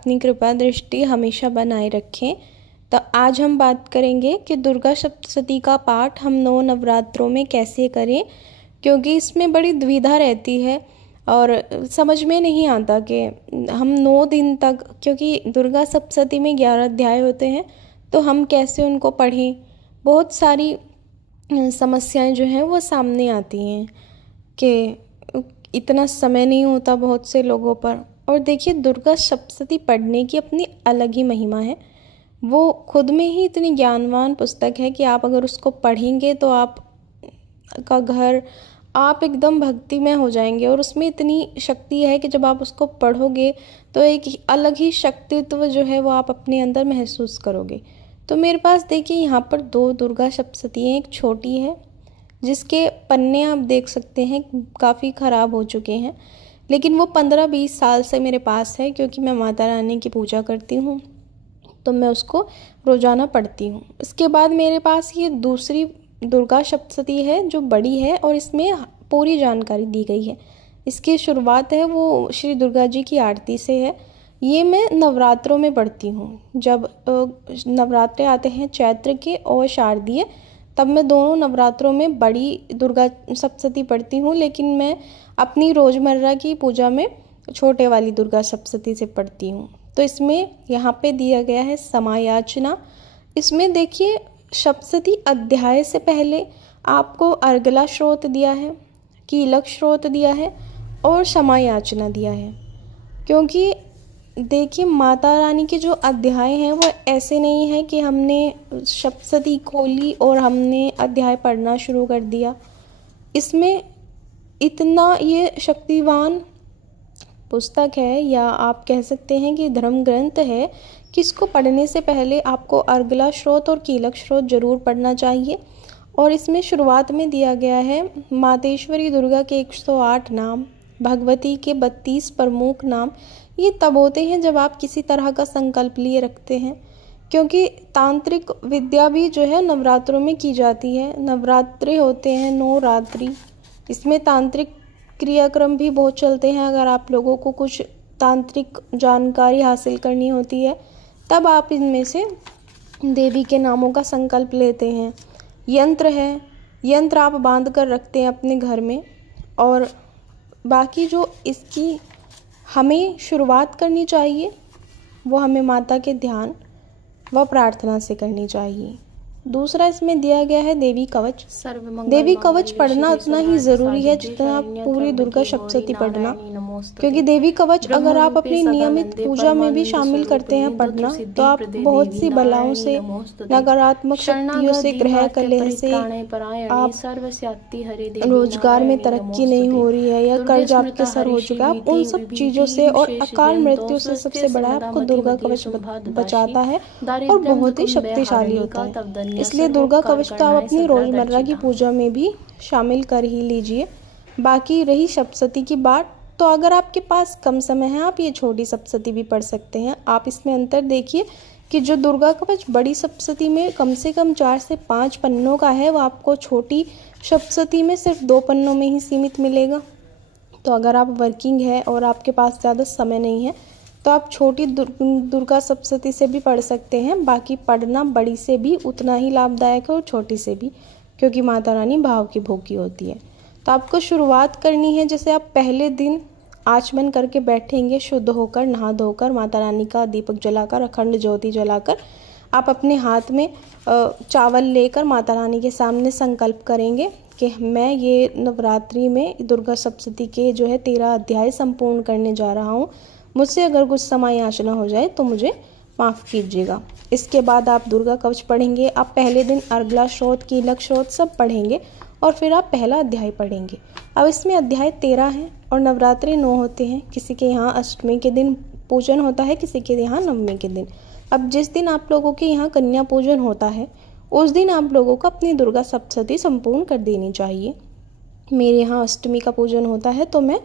अपनी कृपा दृष्टि हमेशा बनाए रखें। तो आज हम बात करेंगे कि दुर्गा सप्तशती का पाठ हम 9 नवरात्रों में कैसे करें, क्योंकि इसमें बड़ी दुविधा रहती है और समझ में नहीं आता कि हम 9 दिन तक, क्योंकि दुर्गा सप्तशती में 11 अध्याय होते हैं, तो हम कैसे उनको पढ़ें। बहुत सारी समस्याएं जो हैं वो सामने आती हैं कि इतना समय नहीं होता बहुत से लोगों पर। और देखिए, दुर्गा सप्तशती पढ़ने की अपनी अलग ही महिमा है। वो खुद में ही इतनी ज्ञानवान पुस्तक है कि आप अगर उसको पढ़ेंगे तो आप का घर आप एकदम भक्तिमय हो जाएंगे। और उसमें इतनी शक्ति है कि जब आप उसको पढ़ोगे तो एक अलग ही शक्तित्व जो है वो आप अपने अंदर महसूस करोगे। तो मेरे पास देखिए यहाँ पर 2 दुर्गा सप्तशती हैं। एक छोटी है जिसके पन्ने आप देख सकते हैं काफ़ी ख़राब हो चुके हैं, लेकिन वो 15-20 साल से मेरे पास है, क्योंकि मैं माता रानी की पूजा करती हूँ तो मैं उसको रोज़ाना पढ़ती हूँ। इसके बाद मेरे पास ये दूसरी दुर्गा सप्तशती है जो बड़ी है और इसमें पूरी जानकारी दी गई है। इसकी शुरुआत है वो श्री दुर्गा जी की आरती से है। ये मैं नवरात्रों में पढ़ती हूँ। जब नवरात्रे आते हैं चैत्र के और शारदीय, तब मैं दोनों नवरात्रों में बड़ी दुर्गा सप्तशती पढ़ती हूँ, लेकिन मैं अपनी रोज़मर्रा की पूजा में छोटे वाली दुर्गा सप्तशती से पढ़ती हूँ। तो इसमें यहाँ पे दिया गया है समायाचना। इसमें देखिए, सप्तशती अध्याय से पहले आपको अर्गला श्रोत दिया है, कीलक श्रोत दिया है और समायाचना दिया है। क्योंकि देखिए, माता रानी के जो अध्याय हैं वो ऐसे नहीं है कि हमने सप्तशती खोली और हमने अध्याय पढ़ना शुरू कर दिया। इसमें इतना ये शक्तिवान पुस्तक है, या आप कह सकते हैं कि धर्म ग्रंथ है, कि इसको पढ़ने से पहले आपको अर्गला श्रोत और कीलक श्रोत जरूर पढ़ना चाहिए। और इसमें शुरुआत में दिया गया है मातेश्वरी दुर्गा के 108 नाम, भगवती के 32 प्रमुख नाम। ये तब होते हैं जब आप किसी तरह का संकल्प लिए रखते हैं, क्योंकि तांत्रिक विद्या भी जो है नवरात्रों में की जाती है। नवरात्रे होते हैं 9 रात्रि, इसमें तांत्रिक क्रियाक्रम भी बहुत चलते हैं। अगर आप लोगों को कुछ तांत्रिक जानकारी हासिल करनी होती है तब आप इनमें से देवी के नामों का संकल्प लेते हैं। यंत्र है, यंत्र आप बांध कर रखते हैं अपने घर में। और बाकी जो इसकी हमें शुरुआत करनी चाहिए वो हमें माता के ध्यान व प्रार्थना से करनी चाहिए। दूसरा इसमें दिया गया है देवी कवच। देवी कवच पढ़ना उतना ही ज़रूरी है जितना आप पूरी दुर्गा सप्तशती पढ़ना, क्योंकि देवी कवच अगर आप अपनी नियमित पूजा में भी शामिल करते हैं पढ़ना, तो आप बहुत सी बलाओं से, नकारात्मक शक्तियों से, ग्रह कलह से, आप रोजगार में तरक्की नहीं हो रही है या कर्ज आपके सर हो चुका है, आप उन सब चीज़ों से और अकाल मृत्यु से सबसे बड़ा आपको दुर्गा कवच बचाता है और बहुत ही शक्तिशाली होता है। इसलिए दुर्गा कवच तो आप अपनी रोज़मर्रा की पूजा में भी शामिल कर ही लीजिए। बाकी रही सप्तशती की बात, तो अगर आपके पास कम समय है आप ये छोटी सप्तशती भी पढ़ सकते हैं। आप इसमें अंतर देखिए कि जो दुर्गा कवच बड़ी सप्तशती में कम से कम 4 से 5 पन्नों का है, वो आपको छोटी सप्तशती में सिर्फ 2 पन्नों में ही सीमित मिलेगा। तो अगर आप वर्किंग है और आपके पास ज़्यादा समय नहीं है तो आप छोटी दुर्गा सप्तशती से भी पढ़ सकते हैं। बाकी पढ़ना बड़ी से भी उतना ही लाभदायक है और छोटी से भी, क्योंकि माता रानी भाव की भोगी होती है। तो आपको शुरुआत करनी है, जैसे आप पहले दिन आचमन करके बैठेंगे, शुद्ध होकर, नहा धोकर, माता रानी का दीपक जलाकर, अखंड ज्योति जलाकर, आप अपने हाथ में चावल लेकर माता रानी के सामने संकल्प करेंगे कि मैं ये नवरात्रि में दुर्गा सप्तशती के जो है 13 अध्याय संपूर्ण करने जा रहा हूँ। मुझसे अगर कुछ समय याचना हो जाए तो मुझे माफ़ कीजिएगा। इसके बाद आप दुर्गा कवच पढ़ेंगे। आप पहले दिन अर्गला श्रोत, कीलक श्रोत सब पढ़ेंगे और फिर आप पहला अध्याय पढ़ेंगे। अब इसमें अध्याय 13 है और नवरात्रि 9 होते हैं। किसी के यहाँ अष्टमी के दिन पूजन होता है, किसी के यहाँ नवमी के दिन। अब जिस दिन आप लोगों के यहाँ कन्या पूजन होता है उस दिन आप लोगों को अपनी दुर्गा सप्तशती संपूर्ण कर देनी चाहिए। मेरे यहाँ अष्टमी का पूजन होता है तो मैं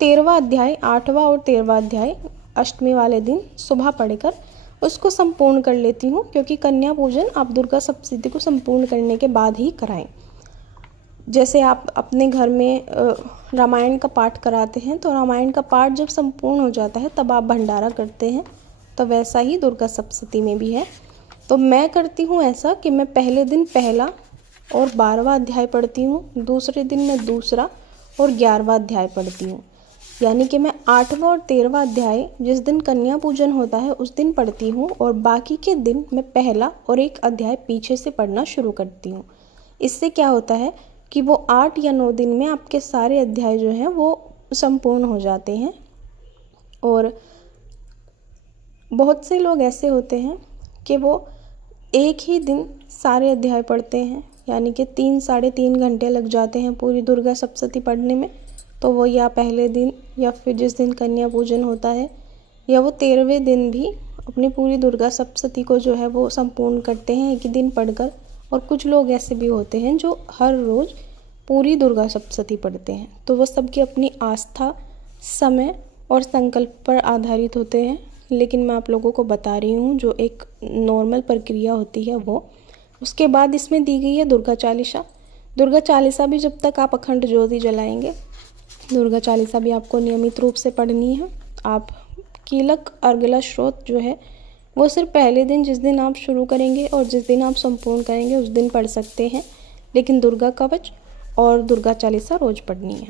13वां अध्याय, 8वां और 13वां अध्याय अष्टमी वाले दिन सुबह पढ़कर उसको संपूर्ण कर लेती हूँ, क्योंकि कन्या पूजन आप दुर्गा सप्तशती को संपूर्ण करने के बाद ही कराएं। जैसे आप अपने घर में रामायण का पाठ कराते हैं, तो रामायण का पाठ जब संपूर्ण हो जाता है तब आप भंडारा करते हैं तो वैसा ही दुर्गा सप्तशती में भी है। तो मैं करती हूँ ऐसा कि मैं पहले दिन पहला और 12वां अध्याय पढ़ती हूँ, दूसरे दिन मैं दूसरा और 11वां अध्याय पढ़ती हूँ। यानी कि मैं 8वां और 13वां अध्याय जिस दिन कन्या पूजन होता है उस दिन पढ़ती हूँ, और बाकी के दिन मैं पहला और एक अध्याय पीछे से पढ़ना शुरू करती हूँ। इससे क्या होता है कि वो 8 या 9 दिन में आपके सारे अध्याय जो हैं वो संपूर्ण हो जाते हैं। और बहुत से लोग ऐसे होते हैं कि वो एक ही दिन सारे अध्याय पढ़ते हैं, यानी कि 3 साढ़े 3 घंटे लग जाते हैं पूरी दुर्गा सप्तशती पढ़ने में। तो वो या पहले दिन या फिर जिस दिन कन्या पूजन होता है, या वो 13वें दिन भी अपनी पूरी दुर्गा सप्तशती को जो है वो संपूर्ण करते हैं एक ही दिन पढ़कर। और कुछ लोग ऐसे भी होते हैं जो हर रोज़ पूरी दुर्गा सप्तशती पढ़ते हैं। तो वो सबकी अपनी आस्था, समय और संकल्प पर आधारित होते हैं, लेकिन मैं आप लोगों को बता रही हूँ जो एक नॉर्मल प्रक्रिया होती है वो। उसके बाद इसमें दी गई है दुर्गा चालीसा। दुर्गा चालीसा भी जब तक आप अखंड ज्योति जलाएंगे, दुर्गा चालीसा भी आपको नियमित रूप से पढ़नी है। आप कीलक अर्गला स्रोत जो है वो सिर्फ पहले दिन जिस दिन आप शुरू करेंगे और जिस दिन आप संपूर्ण करेंगे उस दिन पढ़ सकते हैं, लेकिन दुर्गा कवच और दुर्गा चालीसा रोज़ पढ़नी है।